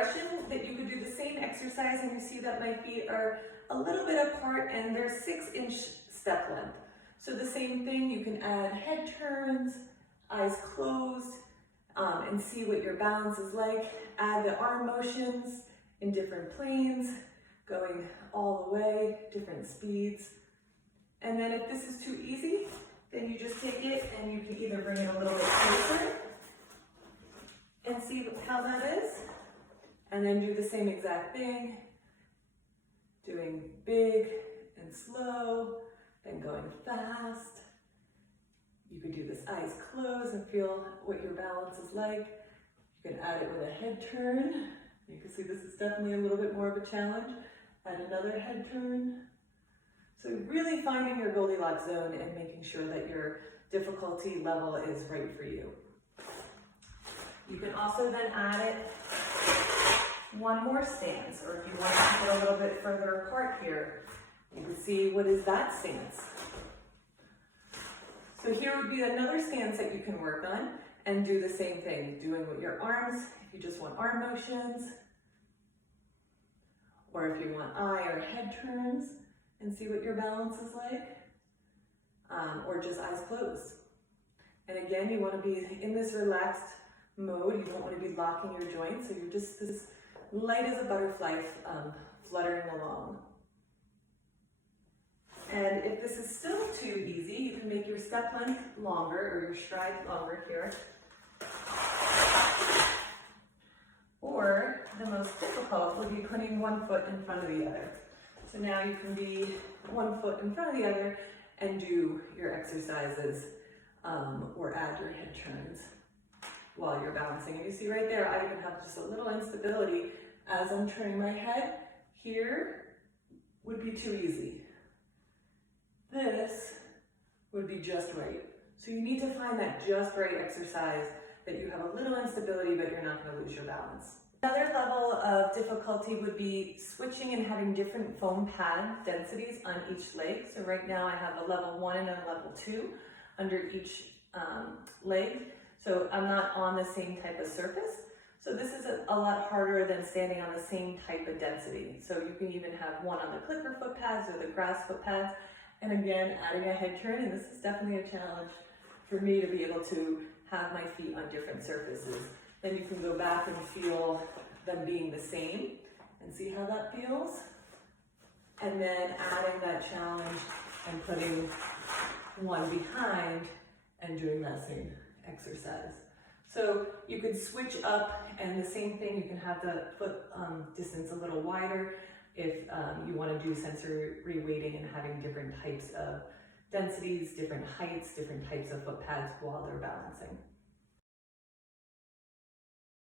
progression that you could do the same exercise, and you see that my feet are a little bit apart and they're 6-inch step length. So the same thing, you can add head turns, eyes closed, and see what your balance is like. Add the arm motions in different planes, going all the way, different speeds. And then if this is too easy, then you just take it and you can either bring it a little bit closer and see how that is. And then do the same exact thing, doing big and slow, then going fast. You could do this eyes closed and feel what your balance is like. You can add it with a head turn. You can see this is definitely a little bit more of a challenge. Add another head turn. So really finding your Goldilocks zone and making sure that your difficulty level is right for you. You can also then add it one more stance, or if you want to get a little bit further apart here, you can see what is that stance. So here would be another stance that you can work on and do the same thing, doing with your arms, if you just want arm motions, or if you want eye or head turns and see what your balance is like, or just eyes closed. And again, you want to be in this relaxed mode. You don't want to be locking your joints, so you're just as light as a butterfly fluttering along. And if this is still too easy, you can make your step length longer, or your stride longer here. Or the most difficult would be putting one foot in front of the other. So now you can be one foot in front of the other and do your exercises or add your head turns while you're balancing. And you see right there, I even have just a little instability as I'm turning my head. Here would be too easy. This would be just right. So you need to find that just right exercise that you have a little instability, but you're not going to lose your balance. Another level of difficulty would be switching and having different foam pad densities on each leg. So right now I have a level 1 and a level 2 under each leg. So I'm not on the same type of surface. So this is a lot harder than standing on the same type of density. So you can even have one on the clipper foot pads or the grass foot pads. And again, adding a head turn, and this is definitely a challenge for me to be able to have my feet on different surfaces. Then you can go back and feel them being the same and see how that feels. And then adding that challenge and putting one behind and doing that same exercise. So you could switch up, and the same thing, you can have the foot distance a little wider if you want to do sensory weighting and having different types of densities, different heights, different types of foot pads while they're balancing.